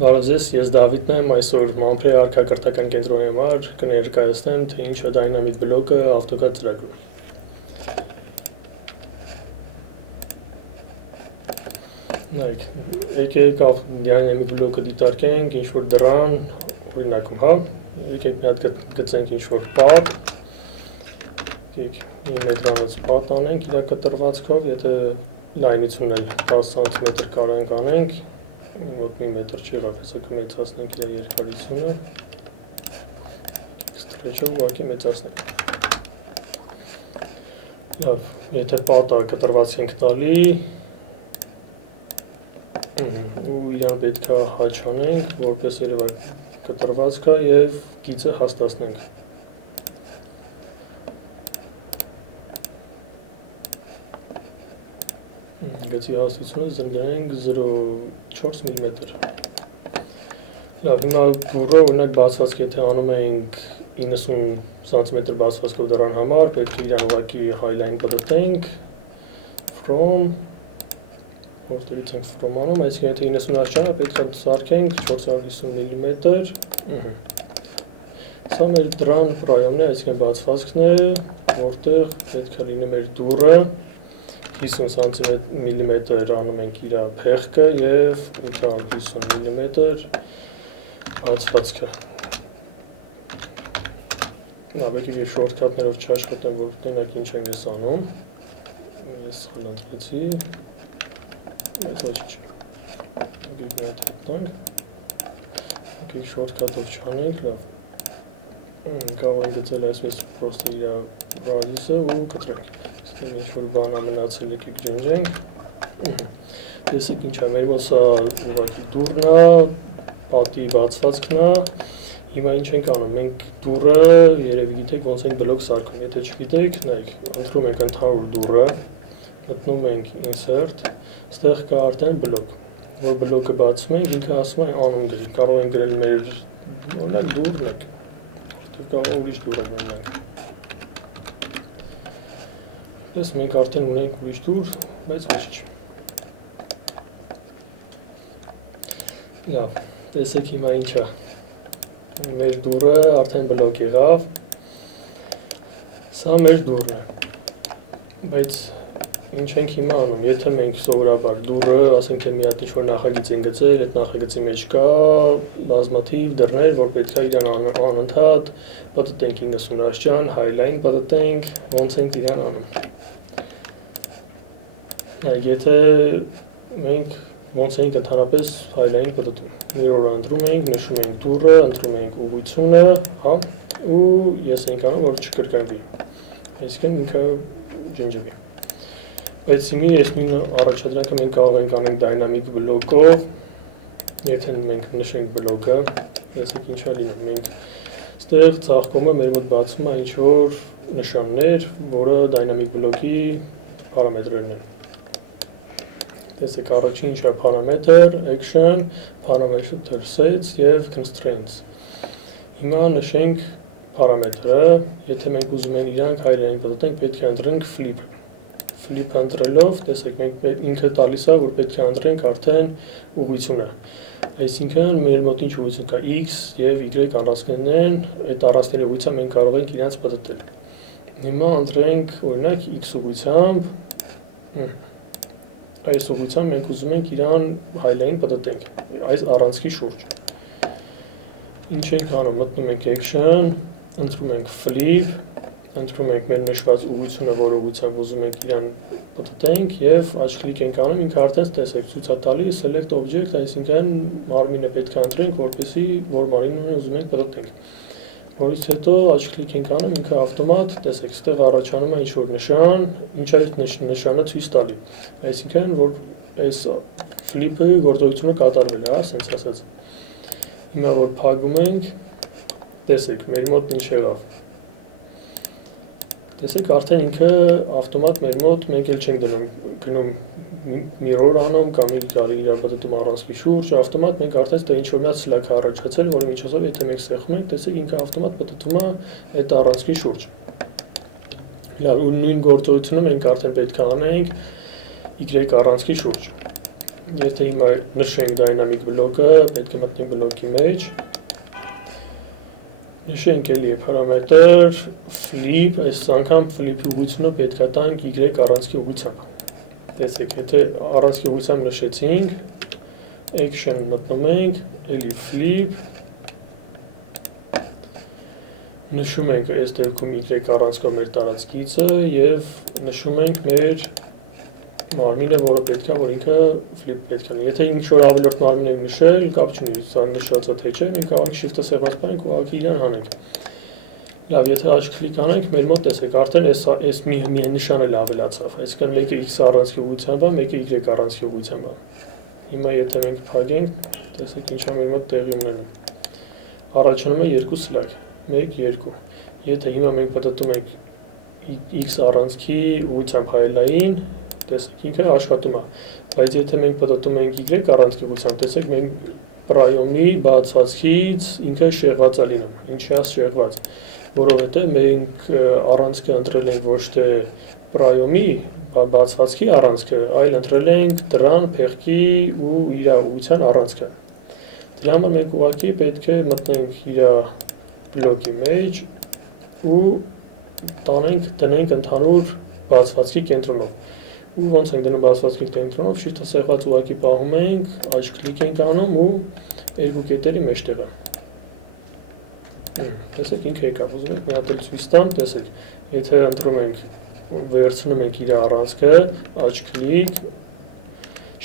Բարև ձեզ, ես Դավիթն եմ, այսօր Մամփրեի արքակրթական կենտրոնի համար կներկայացնեմ, թե ինչ է դինամիկ բլոկը AutoCAD ծրագրում։ Նայեք, եկեք դինամիկ բլոկը դիտարկենք, ինչ-որ դրան, օրինակում, հա, եկեք մի հատ գծենք ինչ-որ պատ, եկեք մի մետրանոց պատ անենք իր կտրվածքով, եթե լայնությունն էլ 10 սանտիմետր կարող ենք անենք, մոտ մի մետր չի եղավ, հեսա կմեծացնենք իր երկարությունը, ստրեչով ուղղակի մեծացնենք։ Լավ, եթե պատը կտրվածք ենք տալի, ու իրան պետք է հաչ անենք, որպես երևա կտրվածքը և գիծը հաստացնենք։ Գծի հաստությունը զնգրանենք 0.4 մմ։ Լավ, հիմա դուռը օրինակ բացվածք եթե անում ենք 90 սանտիմետր բացվածքով դրան համար, պետք է իրան ուղղակի highline պտտենք from, որտեղից ենք from անում, այսինքն եթե 90 արջանը պետք է սարքենք 450 մմ։ Սա մեր դրան պրայոմն է, այսինքն բացվածքն է, որտեղ պետք է լինի մեր դուռը 50 մմ անում ենք իր փեղկը և 850 մմ բացվածքը։ Լավ, եկեք ես շորտքաթներով չաշխատեմ, որ տնակ ինչ ենք ես անում։ Ես սխալ ընտրեցի, բայց ոչ չի։ Եկեք մի հատ հետնանք։ Եկեք շորտքաթով չանենք, լավ։ Կարող ենք գծել այսպես պրոստը իր ռադիուսը ու կտրենք։ Ինչ-որ բան ամենացել եկեք ջնջենք։ Տեսեք ինչ է, մեր մոտ սա ուղղակի դուռն է, պատի բացվածքն է։ Հիմա ինչ ենք անում, մենք դուռը երևի գիտեք ոնց ենք բլոկ սարքում, եթե չգիտեք, նայեք, ընտրում ենք ընդհանուր դուռը, մտնում ենք insert, ստեղ կա արդեն բլոկ, որ բլոկը բացում ենք, ինքը ասում է անուն գրի, կարող ենք գրել մեր օրինակ դուռն եք, որտեղ կարող ուրիշ դուռ ունենք։ Պես մենք արդեն ունենք ուրիշ դուռ, բայց ոչ չի։ Լավ, տեսեք հիմա ինչ է։ Մեր դուռը արդեն բլոկ եղավ։ Սա մեր դուռն է։ Բայց ինչ ենք հիմա անում, եթե մենք սովորաբար դուռը, ասենք թե մի հատ ինչ-որ նախագիծ են գծել, այդ նախագծի մեջ կա բազմաթիվ դռներ, որ պետք է իրան անընդհատ պտտենք 90 աստիճան, highline պտտենք, ոնց ենք իրան անում։ Եթե մենք ոնց ենք ընդհանրապես highline պտտում, մի օր ընտրում ենք, նշում ենք դուռը, ընտրում ենք ուղղությունը, հա, ու ես ենք անում, որ չկրկնվի, այսինքն ինքը ջնջվի։ Բայց հիմի ես նույն առաջադրանքը մենք կարող ենք անենք դինամիկ բլոկով, եթե մենք նշենք բլոկը, տեսեք ինչ է լինում, մենք ստեղ ծաղկումը մեր մոտ բացում է ինչ-որ նշաններ, որը դինամիկ բլոկի պարամետրերն են։ Տեսեք առաջին ինչ է parameter, action, parameter sets և constraints։ Հիմա նշենք parameter-ը, եթե մենք ուզում ենք իրանք highline պտտենք, պետք է ընտրենք flip։ Flip ընտրելով, տեսեք, ինքը տալիս է, որ պետք է ընտրենք արդեն ուղղությունը։ Այսինքն մեր մոտ ինչ ուղղություն կա x և y առանցքներն են, այդ առանցքների ուղղությամբ մենք կարող ենք իրանց պտտել։ Հիմա ընտրենք օրինակ x ուղղությամբ, այս ուղղությամբ մենք ուզում ենք իրան highline պտտենք, այս առանցքի շուրջ։ Ինչ ենք անում, մտնում ենք action, ընտրում ենք flip, ընտրում ենք մեր նշված ուղղությունը, որ ուղղությամբ ուզում ենք իրան պտտենք և աջ կլիկ ենք անում, ինքը արդեն տեսեք ցույց է տալիս select object, այսինքն մարմինը պետք է ընտրենք, որպեսզի որ մարմինը ուզում ենք պտտենք։ Որից հետո աջ կլիկ ենք անում, ինքը ավտոմատ, տեսեք, ստեղ առաջանում է ինչ-որ նշան, ինչ է այդ նշանը ցույց տալի։ Այսինքն, որ այս flip-ը գործողությունը կատարվել է, ասենց ասած։ Հիմա որ փակում ենք, տեսեք, մեր մոտ ինչ եղավ։ Տեսեք, արդեն ինքը ավտոմատ մեր մոտ մենք էլ չենք գնում mirror անում կամ իրար պտտում առանցքի շուրջ, ավտոմատ մենք արդեն դա ինչ-որ մի հատ սլաք առաջացել, որի միջոցով եթե մենք սեղմում ենք, տեսեք, ինքը ավտոմատ պտտում է այդ առանցքի շուրջ։ Լավ, ու նույն գործողությունը մենք արդեն պետք է անենք y առանցքի շուրջ։ Եթե հիմա նշենք դայնամիկ բլոկը, պետք է մտնենք բլոկի մեջ, նշենք էլի պարամետր, flip, այս անգամ flip-ի ուղղությունը պետք է տանք y առանցքի ուղղությամբ։ Տեսեք, եթե առանցքի ուղղությամբ նշեցինք, action մտնում ենք, էլի flip, նշում ենք այս դեպքում y առանցքով մեր տարած գիծը և նշում ենք մեր մարմինը, որը պետք է, որ ինքը flip պետք է։ Եթե ինչ-որ ավելորդ մարմին ենք նշել, կապ չունի, սա նշվածը թե չէ, մենք կարող ենք shift-ը սեղմած պահենք ու ուղղակի իրան հանենք։ Լավ, եթե աչք կլիկ անենք, մեր մոտ տեսեք, արդեն այս մի նշան էլ ավելացավ, այսինքն մեկը x առանցքի ուղղությամբ է, մեկը y առանցքի ուղղությամբ է։ Հիմա եթե մենք փակենք, տեսեք ինչա մեր մոտ տեղի ունենում։ Առաջանում է երկու սլայդ, 1, 2։ Եթե հիմա մենք պատտում ենք x առանցքի ուղղությամբ հայելային, տեսեք ինքը աշխատում է, բայց եթե մենք պատտում ենք y առանցքի ուղղությամբ, տեսեք մենք պրայոմի բացվածքից ինքը շեղված է լինում, ինչի է շեղված, որովհետև մենք առանցքը ընտրել ենք ոչ թե պրայոմի բացվածքի առանցքը, այլ ընտրել ենք դրան, փեղկի ու իր ուղղության առանցքը։ Դրա համար մենք ուղղակի պետք է մտնենք իր բլոկի մեջ ու դնենք ընդհանուր բացվածքի կենտրոնով։ Ու ոնց ենք դնում բացվածքի կենտրոնով, shift-ը սեղմած ուղղակի պահում ենք, աչք կլիկ ենք անում ու երկու կետերի մեջտեղը։ Տեսեք ինքը եկավ, ուզում եք մի հատ էլ ցույց տամ, տեսեք, եթե ընտրում ենք, վերցնում ենք իր առանցքը, աչք կլիկ,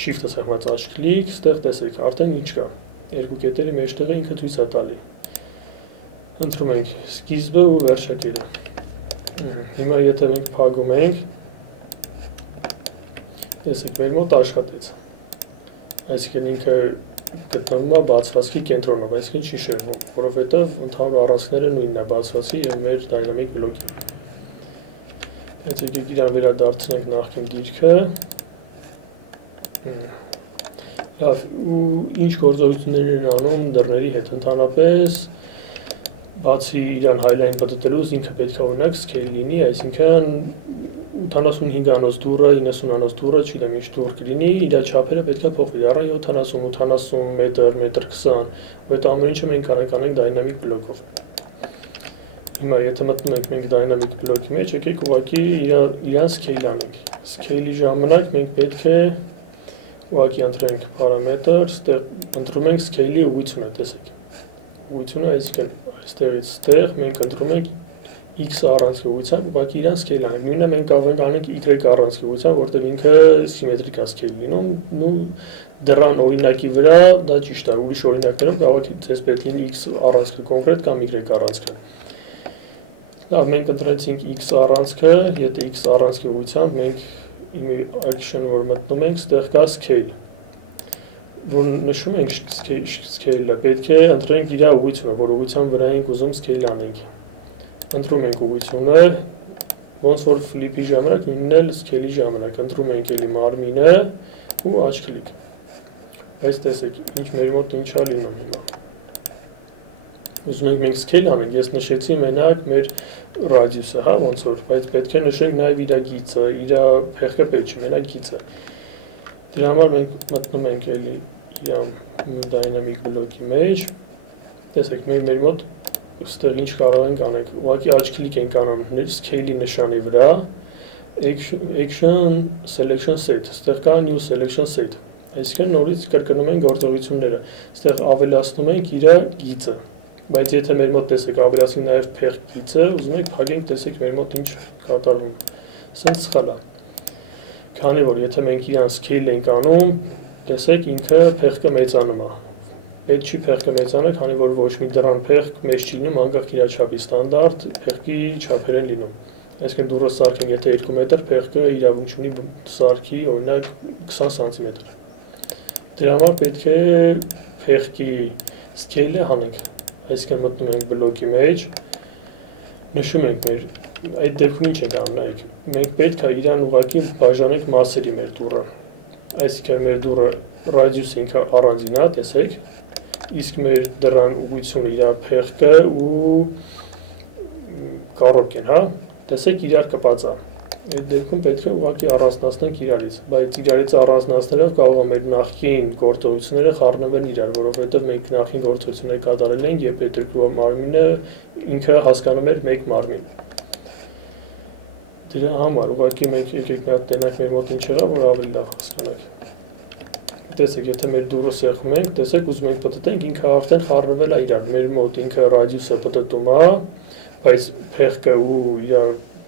shift-ը սեղմած աչք կլիկ, ստեղ տեսեք, արդեն ինչ կա, երկու կետերի մեջտեղը ինքը ցույց է տալի։ Ընտրում ենք սկիզբը ու վերջակետը։ Հիմա եթե մենք փակում ենք, տեսեք, մեր մոտ աշխատեց, այսինքն ինքը գտնվում է բացվածքի կենտրոնով, այսինքն չի շեղվում, որովհետև ընդհանուր առանցքները նույնն է բացվածքի և մեր դայնամիկ բլոկի։ Այդ եկեք իրան վերադարձնենք նախկին դիրքը։ Լավ, ու ինչ գործողություններ են անում դռների հետ, ընդհանրապես բացի իրան հայլային պտտելուց ինքը պետք է օրինակ scale լինի, այսինքն 85-անոց դուռը, 90-անոց դուռը, չգիտեմ ինչ դուռ կլինի, իր չափերը պետք է փոխվի, առա 70, 80 մետր, մետր 20, ու այդ ամեն ինչը մենք անենք դայնամիկ բլոկով։ Հիմա եթե մտնում ենք մենք դայնամիկ բլոկի մեջ, եկեք ուղղակի իրան scale անենք։ Scale-ի ժամանակ մենք պետք է ուղղակի ընտրենք պարամետր, ստեղ ընտրում ենք scale-ի ուղղությունը, տեսեք։ Ուղղությունը, այսինքն այստեղից ստեղ մենք ընտրում ենք x առանցքի ուղղությամբ, ուղղակի իրան scale անենք։ Նույնը մենք կարող ենք անենք y առանցքի ուղղությամբ, որտեղ ինքը սիմետրիկ է scale լինում, ու դրան օրինակի վրա դա ճիշտ է, ուրիշ օրինակներում կարող է ձեզ պետք լինի x առանցքը կոնկրետ կամ y առանցքը։ Լավ, մենք ընտրեցինք x առանցքը, եթե x առանցքի ուղղությամբ մենք action որ մտնում ենք, ստեղ կա scale։ Որ նշում ենք scale-ը, պետք է ընտրենք իր ուղղությունը, որ ուղղության վրա ենք ուզում scale անենք։ Ընտրում ենք ուղղությունը, ոնց որ flip-ի ժամանակ, նույնն էլ scale-ի ժամանակ, ընտրում ենք էլի մարմինը ու աչք կլիկ։ Բայց տեսեք, ինչ մեր մոտ ինչ է լինում հիմա։ Ուզում ենք մենք scale անենք, ես նշեցի մենակ մեր radius-ը, հա, ոնց որ, բայց պետք է նշենք նաև իր գիծը, իր փեղկը պետք չի, մենակ գիծը։ Դրա համար մենք մտնում ենք էլի իր դայնամիկ բլոկի մեջ, տեսեք, մեր մոտ ստեղ ինչ կարող ենք անենք, ուղղակի աչք կլիկ ենք անում scale-ի նշանի վրա, action selection set, ստեղ կա new selection set, այսինքն նորից կրկնում ենք գործողությունները, ստեղ ավելացնում ենք իր գիծը, բայց եթե մեր մոտ տեսեք ավելացնենք նաև փեղկ գիծը, ուզում ենք փակենք, տեսեք մեր մոտ ինչ կատարվում, սենց սխալ է, քանի որ եթե մենք իրան scale ենք անում, տեսեք ինքը փեղկը մեծանում է, պետք չի փեղկը մեծանը, քանի որ ոչ մի դռան փեղկ մեծ չի լինում, անկախ իր չափի ստանդարտ փեղկի չափեր են լինում։ Այսինքն դուռը սարքենք, եթե 2 մետր, փեղկը իրավունք ունի սարքի, օրինակ 20 սանտիմետր։ Դրա համար պետք է փեղկի scale-ը հանենք։ Այսինքն մտնում ենք բլոկի մեջ, նշում ենք մեր, այդ դեպքում ինչ ենք անում, նայեք, մենք պետք է իրան ուղղակի բաժանենք մասերի մեր դուռը։ Այսինքն մեր դուռը radius-ը ինքը առանձին է, տեսեք, իսկ մեր դռան ուղղությունը իր փեղկը ու կառոկեն, հա, տեսեք իրար կպած է։ Այդ դեպքում պետք է ուղղակի առանձնացնենք իրարից, բայց իրարից առանձնացնելով կարող է մեր նախկին գործողությունները խառնվել իրար, որովհետև մենք նախկին գործողությունները կատարել ենք, երբ հետերկրուա մարմինը ինքը հասկանում էր մեկ մարմին։ Դրա համար ուղղակի մենք եկեք մի հատ տենանք մեր մոտ ինչ եղավ, որ ավելի լավ հասկանանք։ Տեսեք, եթե մեր դուրը սեղմում ենք, տեսեք, ուզում ենք պտտենք, ինքը արդեն խառնվել է իրար, մեր մոտ ինքը ռադիուսը պտտում է, բայց փեղկը ու իր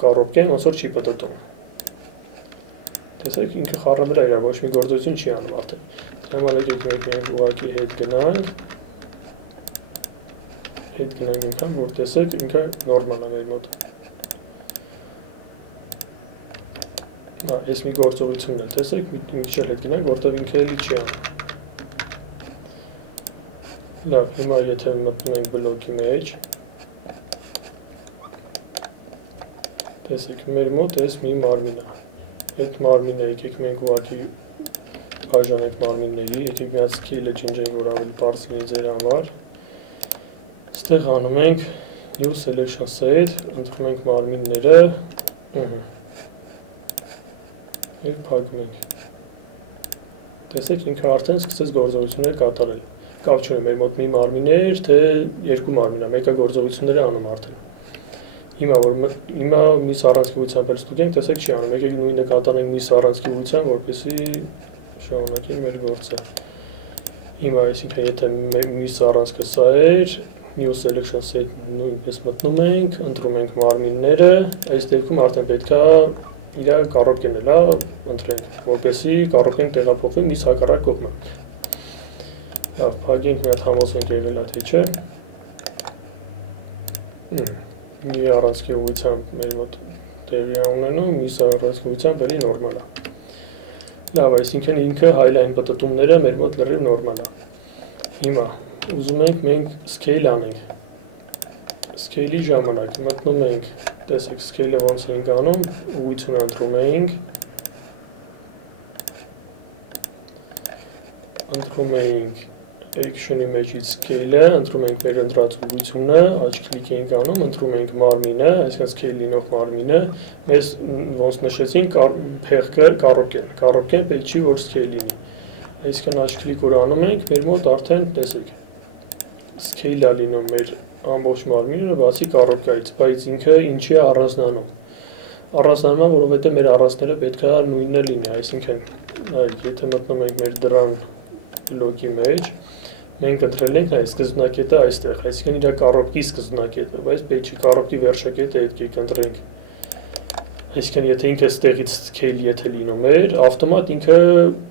կառոպկեն ոնց որ չի պտտում։ Տեսեք, ինքը խառնվել է իրար, ոչ մի գործողություն չի անում արդեն։ Դրա համար եկեք մենք ուղղակի հետ գնանք ինքան, որ տեսեք, ինքը նորմալ է մեր մոտ։ Այս մի գործողությունն էլ տեսեք, մի քիչ հետ գնանք, որտեղ ինքը էլի չի անում։ Լավ, հիմա եթե մտնում ենք բլոկի մեջ, տեսեք, մեր մոտ այս մի մարմին է։ Այդ մարմինը եկեք մենք ուղղակի բաժանենք մարմինների, եկեք մի հատ scale-ը change-ենք, որ ավելի պարզ լինի ձեր համար։ Այստեղ անում ենք new selection set, ընտրում ենք մարմինները, եւ փակում ենք։ Տեսեք, ինքը արդեն սկսեց գործողություններ կատարել։ Կապ չունի մեր մոտ մի մարմին էր, թե երկու մարմին է, մեկը գործողությունները անում արդեն։ Հիմա միս առանցքիությամբ էլ ստուգենք, տեսեք չի անում, եկեք նույնը կատարենք միս առանցքիությամբ, որպեսզի շարունակենք մեր գործը։ Հիմա այսինքն եթե միս առանցքը սա էր, new selection set նույնպես մտնում ենք, ընտրում ենք մարմինները, այս դեպքում արդեն պետքա իր կառոպկեն էլա ընտրենք, որպեսզի կառոպկեն տեղափոխվի միս հակառակ կողմը։ Լավ, փակենք մի հատ համոզենք եղել է թե չէ։ Մի առանցքի ուղղությամբ մեր մոտ տեղի ունենում, միս առանցքի ուղղությամբ էլի նորմալ է։ Լավ, այսինքն ինքը highline պտտումները մեր մոտ լրիվ նորմալ է։ Հիմա ուզում ենք մենք scale անենք։ Scale-ի ժամանակ մտնում ենք, տեսեք scale-ը ոնց ենք անում, ուղղությունը ընտրում ենք։ Ընտրում ենք action-ի մեջից scale-ը, ընտրում ենք մեր ընտրած ուղղությունը, աջ քլիկ ենք անում, ընտրում ենք մարմինը, այսինքն scale լինող մարմինը, մեզ ոնց նշեցինք փեղկը կառոպկեն պետք չի որ scale լինի։ Այսինքն աջ քլիկ որ անում ենք, մեր մոտ արդեն տեսեք scale-ը լինում մեր ամբողջ մարմինը, բացի կառոպկայից, բայց ինքը ինչի է առանձնանում։ Առանձնանում է, որովհետև մեր առանցքները պետք է նույնն լինի, այսինքն եթե մտնում ենք մեր դրան բլոկի մեջ, մենք ընտրել ենք սկզբնակետը այստեղ, այսինքն իր կառոպկի սկզբնակետը, բայց պետք չի կառոպկի վերջակետը եկեք ընտրենք։ Այսինքն եթե ինքը ստեղից scale եթե լինում էր, ավտոմատ ինքը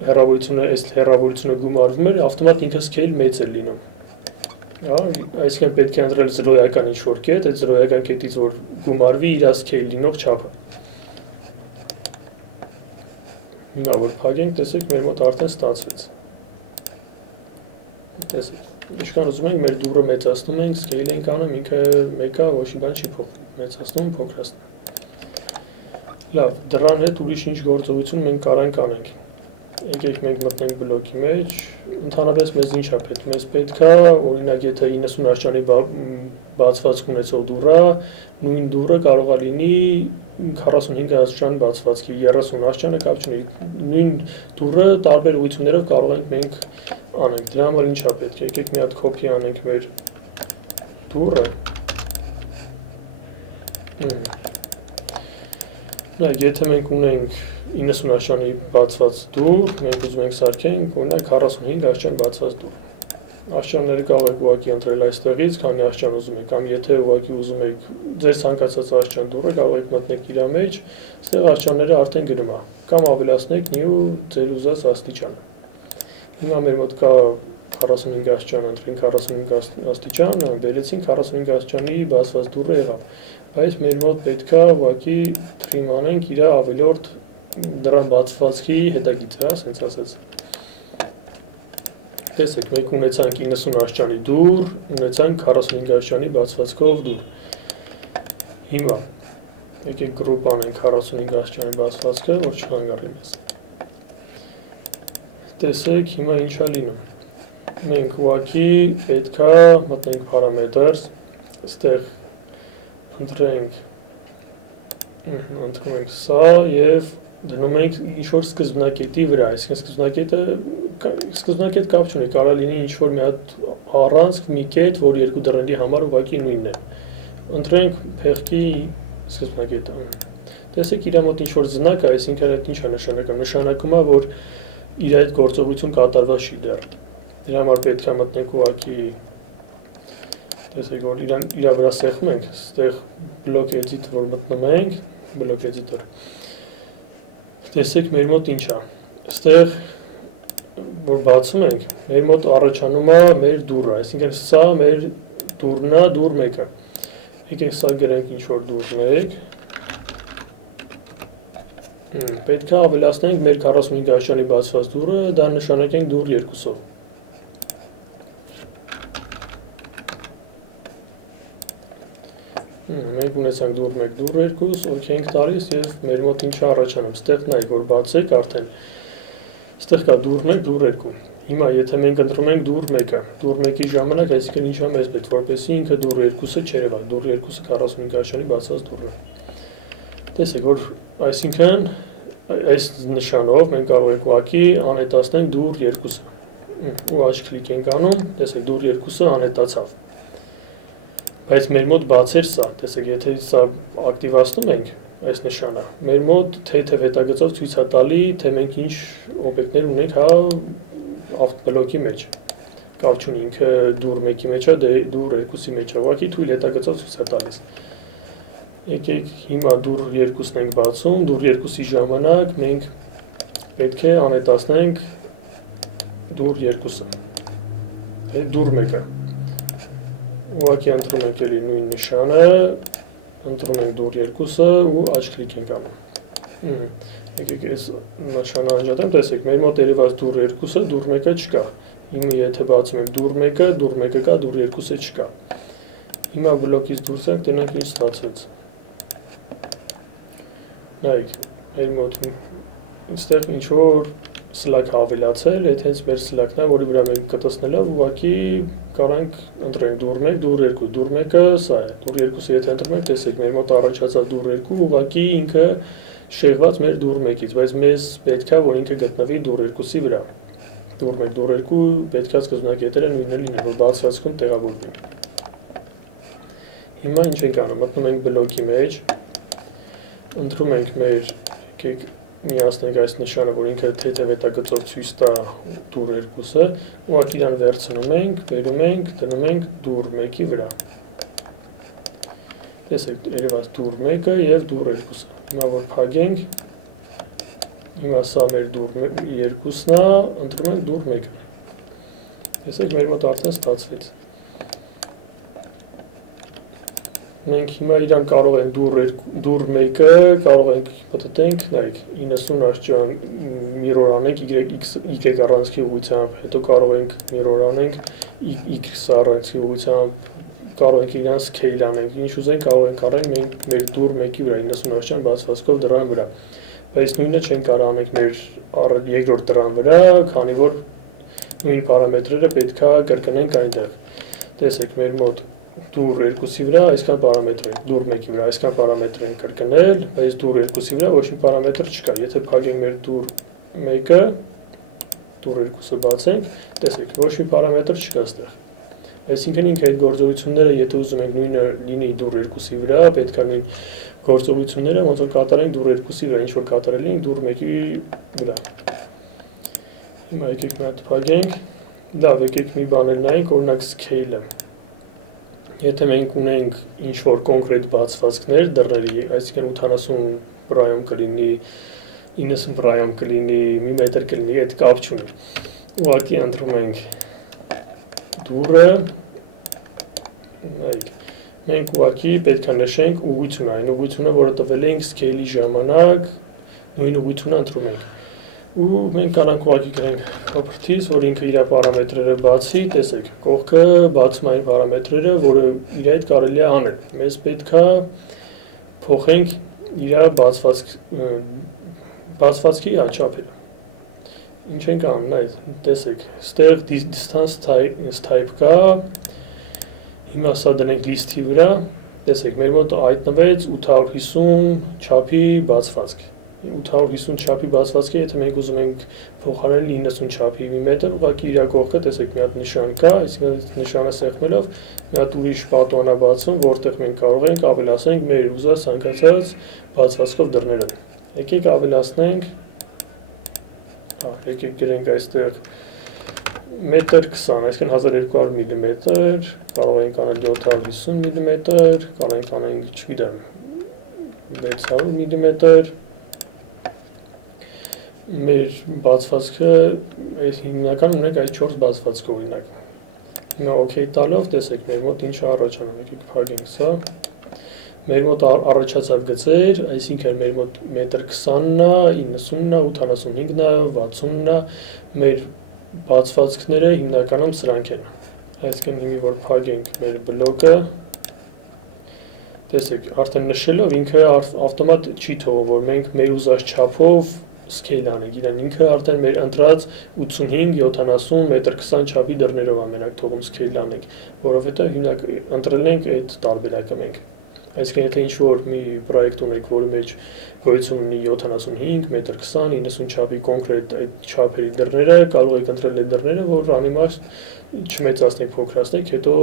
հեռավորությունը գումարվում էր, ավտոմատ ինքը scale մեծ է լինում։ Այսինքն պետք է ընտրել զրոյական ինչ-որ կետ, այդ զրոյական կետից որ գումարվի իր scale լինող չափը։ Հիմա որ փակենք, տեսեք մեր մոտ արդեն ստացվեց։ Տեսեք, ինչքան ուզում ենք մեր դուրը մեծացնում ենք, scale ենք անում, ինքը մեկը ոչ մի բան չի փոխվում, մեծացնում, փոքրացնում։ Լավ, դրան հետ ուրիշ ինչ գործողություն մենք կարանք անենք։ Եկեք մենք մտնենք բլոկի մեջ, ընդհանրապես մեզ ինչ է պետք, մեզ պետք է, օրինակ եթե 90 աշճանի բացվածք ունեցող դուռ է, նույն դուռը կարող է լինի 45 աշճան բացվածքի, 30 աշճանը կապ չունի, նույն դուռը տարբեր ուղղություններով կարող ենք մենք անենք, դրա համար ինչ է պետք, եկեք մի հատ copy անենք մեր դուռը։ Եթե մենք ունենք 90 աշճանի բացված դուռ, մենք ուզում ենք սարքենք, օրինակ 45 աշճան բացված դուռ։ Աշճանները կարող եք ուղղակի ընտրել այստեղից, քանի աշճան ուզում եք, կամ եթե ուղղակի ուզում եք ձեր ցանկացած աշճան դուռը, կարող եք մտնեք իր մեջ, այստեղ աշճանները արդեն գրում է, կամ ավելացնեք new ձեր ուզած աստիճանը։ Հիմա մեր մոտ կա 45 աշճան, ընտրենք 45 աստիճան, բերեցինք 45 աշճանի բացված դուռը եղավ, բայց մեր մոտ պետք է ուղղակի trim անենք իր ավելորդ դրան բացվածքի հետագիծը, ասենց ասած։ Տեսեք, մենք ունեցանք 90 աշճանի դուռ, ունեցանք 45 աշճանի բացվածքով դուռ։ Հիմա եկեք group անենք 45 աշճանի բացվածքը, որ չխանգարի մեզ։ Տեսեք, հիմա ինչ է լինում։ Մենք ուղղակի պետք է մտնենք parameters, այստեղ ընտրենք Ընտրում ենք սա եւ դնում ենք ինչ-որ սկզբնակետի վրա, այսինքն սկզբնակետ կապ չունի, կարող է լինի ինչ-որ մի հատ առանցք, մի կետ, որ երկու դռների համար ուղղակի նույնն է։ Ընտրենք փեղկի սկզբնակետը։ Տեսեք, իր մոտ ինչ-որ զնակ է, այսինքն այդ ինչ է նշանակում։ Նշանակում է, որ իր այդ գործողություն կատարված չի դեռ։ Դրա համար պետք է մտնենք ուղղակի, տեսեք, որ իր վրա սեղմում ենք, այստեղ բլոկ edit, որ մտնում ենք, բլոկ editor։ Տեսեք, մեր մոտ ինչ է։ Այստեղ որ բացում ենք, մեր մոտ առաջանում է մեր դուռը, այսինքն սա մեր դուռն է, դուռ 1-ը։ Եկեք սա գրենք ինչ-որ դուռ 1։ Պետք է ավելացնենք մեր 45 աշյանի բացված դուռը, դա նշանակենք դուռ 2-ով։ Մենք ունեցանք դուռ 1, դուռ 2, OK ենք տալիս եւ մեր մոտ ինչ է առաջանում։ Ստեղ նայեք, որ բացեք արդեն։ Ստեղ կա դուռ 1, դուռ 2։ Հիմա եթե մենք ընտրում ենք դուռ 1-ը, դուռ 1-ի ժամանակ, այսինքն ինչ է մեզ պետք, որպեսզի ինքը դուռ 2-ը չերևա, դուռ 2-ը 45 աշյանի բացված դուռն է։ Տեսեք, որ այսինքն այս նշանով մենք կարող ենք ուղղակի անհետացնենք դուռ 2-ը։ Ու աչք կլիկ ենք անում, տեսեք, դուռ 2-ը անհետացավ։ Բայց մեր մոտ բացեր սա, տեսեք, եթե սա ակտիվացնում ենք, այս նշանը, մեր մոտ թեթև հետագծով ցույց է տալի, թե մենք ինչ օբյեկտներ ունենք, հա, ավտոբլոկի մեջ։ Կապ չունի, ինքը դուռ 1-ի մեջ է, դուռ 2-ի մեջ է, ուղղակի թույլ հետագծով ցույց է տալիս։ Եկեք հիմա դուռ 2-ն ենք բացում, դուռ 2-ի ժամանակ մենք պետք է անհետացնենք դուռ 2-ը, դուռ 1-ը։ Ուղղակի ընտրում ենք էլի նույն նշանը, ընտրում ենք դուռ 2-ը ու աչք կլիկ ենք անում։ Եկեք այս նշանը անջատեմ, տեսեք, մեր մոտ երևաց դուռ 2-ը, դուռ 1-ը չկա։ Հիմա եթե բացում ենք դուռ 1-ը, դուռ 1-ը կա, դուռ 2-ը չկա։ Հիմա բլոկից դուրս ենք, տնենք ինչ ստացվեց։ Նայեք, մեր մոտ այստեղ ինչ-որ սլակ հավելացել, այդ հենց մեր սլակն է, որի վրա մենք կտցնելով ուղղակի կարող ենք ընտրենք դուռ 1, դուռ 2, դուռ 1-ը սա է, դուռ 2-ը եթե ընտրում ենք, տեսեք, մեր մոտ առաջացավ դուռ 2, ուղղակի ինքը շեղված մեր դուռ 1-ից, բայց մեզ պետք է, որ ինքը գտնվի դուռ 2-ի վրա։ Դուռ 1, դուռ 2 պետք է սկզբնակետերը նույնը լինեն, որ բացվածքում տեղավորվի։ Հիմա ինչ ենք անում, մտնում ենք բլոկի մեջ, ընտրում ենք մեր, եկեք միացնենք այս նշանը, որ ինքը թեթև հետագծով ցույց տա դուռ 2-ը, ուղղակի իրան վերցնում ենք, բերում ենք, դնում ենք դուռ 1-ի վրա։ Տեսեք, երևաց դուռ 1-ը եւ դուռ 2-ը։ Հիմա որ փակենք, հիմա սա մեր դուռ 2-ն է, ընտրում ենք դուռ 1-ը։ Տեսեք, մեր մոտ արդեն ստացվեց։ Մենք հիմա իրան կարող ենք դուռ 1-ը, կարող ենք պտտենք, նայեք, 90 աշճան mirror անենք y առանցքի ուղղությամբ, հետո կարող ենք mirror անենք x առանցքի ուղղությամբ, կարող ենք իրան scale անենք, ինչ ուզենք կարող ենք արենք մենք մեր դուռ 1-ի վրա 90 աշճան բացվածքով դռան վրա, բայց նույնը չենք կարող անենք մեր երկրորդ դռան վրա, քանի որ նույն պարամետրերը պետք է կրկնենք այնտեղ։ Տեսեք, մեր մոտ դուռ 2-ի վրա այսքան պարամետր են, դուռ 1-ի վրա այսքան պարամետր են կրկնել, բայց դուռ 2-ի վրա ոչ մի պարամետր չկա։ Եթե փակենք մեր դուռ 1-ը, դուռ 2-ը բացենք, տեսեք, ոչ մի պարամետր չկա այստեղ։ Այսինքն ինքը այդ գործողությունները, եթե ուզում ենք նույնը լինի դուռ 2-ի վրա, պետք է նույն գործողությունները ոնց որ կատարենք դուռ 2-ի վրա, ինչ որ կատարել ենք դուռ 1-ի վրա։ Հիմա եկեք մի հատ փակենք, լավ, եկեք մի բան նայենք, օրինակ scale-ը։ Եթե մենք ունենք ինչ-որ կոնկրետ բացվածքներ դռների, այսինքն 80 պրայում կլինի, 90 պրայում կլինի, մի մետր կլինի, այդ կապ չունի։ Ուղղակի ընտրում ենք դուռը, մենք ուղղակի պետք է նշենք ուղղությունը, այն ուղղությունը, որը տվել ենք scale-ի ժամանակ, նույն ուղղությունը ընտրում ենք։ Ու մենք կարող ուղղակի գրենք properties, որ ինքը իր պարամետրերը բացի, տեսեք, կողքը բացում այն պարամետրերը, որը իր հետ կարելի է անել։ Մեզ պետք է փոխենք իր բացվածքի չափերը։ Ինչ ենք անում, նայեք, տեսեք, ստեղ distance type կա, հիմա սա դնենք list-ի վրա, Տեսեք, մեր մոտ հայտնվեց 850 չափի բացվածք։ 850 չափի բացվածքը, եթե մենք ուզում ենք փոխարինել 90 չափի մի մետր, ուղղակի իր կողքը, տեսեք, մի հատ նշան կա, այսինքն նշանը սեղմելով մի հատ ուրիշ պատոնա բացում, որտեղ մենք կարող ենք ավելացնենք մեր ուզած ցանկացած բացվածքով դռները։ Եկեք ավելացնենք, եկեք գրենք այստեղ 1.20 m, այսինքն 1200 մմ, կարող ենք անել 750 մմ, կարող ենք անենք, չգիտեմ, 600 մմ։ Մեր բացվածքը հիմնականում ունենք այս 4 բացվածքը օրինակ։ Հիմա OK տալով, տեսեք, մեր մոտ ինչ առաջանում, եկեք փակենք սա։ Մեր մոտ առաջացավ գծեր, այսինքն մեր մոտ 1.20-ն է, 90-ն է, 85-ն է, 60-ն է, մեր բացվածքները հիմնականում սրանք են։ Այսինքն հիմի որ փակենք մեր բլոկը, տեսեք, արդեն նշելով ինքը ավտոմատ չի թողում, որ մենք մեր ուզած չափով սկեյլ անենք, իրեն ինքը արդեն մեր ընտրած 85-70 1.20 չափի դռներով ամենակ թողում սկեյլ անենք, որովհետև հիմնակ ընտրել ենք այդ տարբերակը մենք։ Այսինքն եթե ինչ-որ մի պրոյեկտ ունեք, որի մեջ գոյություն ունի 75, 1.20, 90 չափի կոնկրետ այդ չափերի դռները, կարող եք ընտրել այդ դռները, որ անիմաստ չմեծացնեք, փոքրացնեք, հետո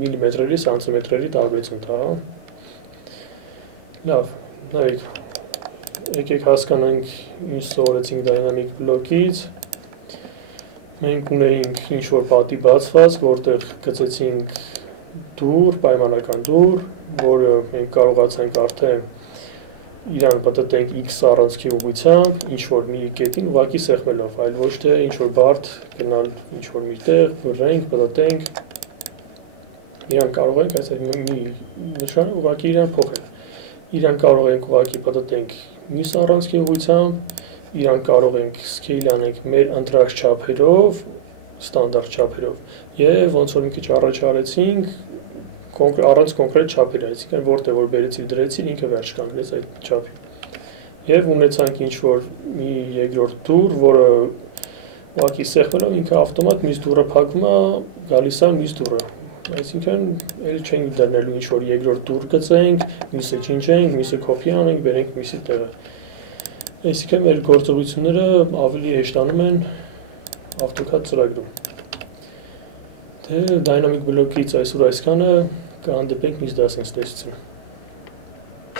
միլիմետրերի, սանտիմետրերի տարբերություն տա։ Լավ, նայեք, եկեք հասկանանք ինչ սովորեցինք դինամիկ բլոկից։ Մենք ունեինք ինչ-որ պատի բացվածք, որտեղ գծեցինք դուռ, պայմանական դուռ, որը մենք կարողացանք արդեն իրան պատտենք x առանցքի ուղղությամբ, ինչ-որ մի կետին ուղղակի սեղմելով, այլ ոչ թե ինչ-որ բարդ գնալ ինչ-որ մի տեղ, վրենք, պատտենք, իրան կարող ենք այս մի նշանը ուղղակի իրան փոխել։ Իրան կարող ենք ուղղակի պատտենք մյուս առանցքի ուղղությամբ, իրան կարող ենք սկեյլ անենք մեր ընտրած չափերով, ստանդարտ չափերով, եւ ոնց որ մի քիչ առաջ արեցինք, առանց կոնկրետ չափերի, այսինքն որտեղ որ բերեցի դրեցին, ինքը վերջ կանգնեց այդ չափի։ Եվ ունեցանք ինչ-որ մի երկրորդ դուռ, որը ուղղակի սեղմելով ինքը ավտոմատ մյուս դուռը փակվում է, գալիս է մյուս դուռը։ Այսինքն էլ չենք դնելու ինչ-որ երկրորդ դուռ գծենք, մյուսը չինջենք, մյուսը կոպի անենք, բերենք մյուսի տեղը։ Այսինքն մեր գործողությունները ավելի հեշտանում են AutoCAD ծրագրում։ Դե դինամիկ բլոկից այսօր այսքանը, կհանդիպենք մյուս դասին, ցտեսություն։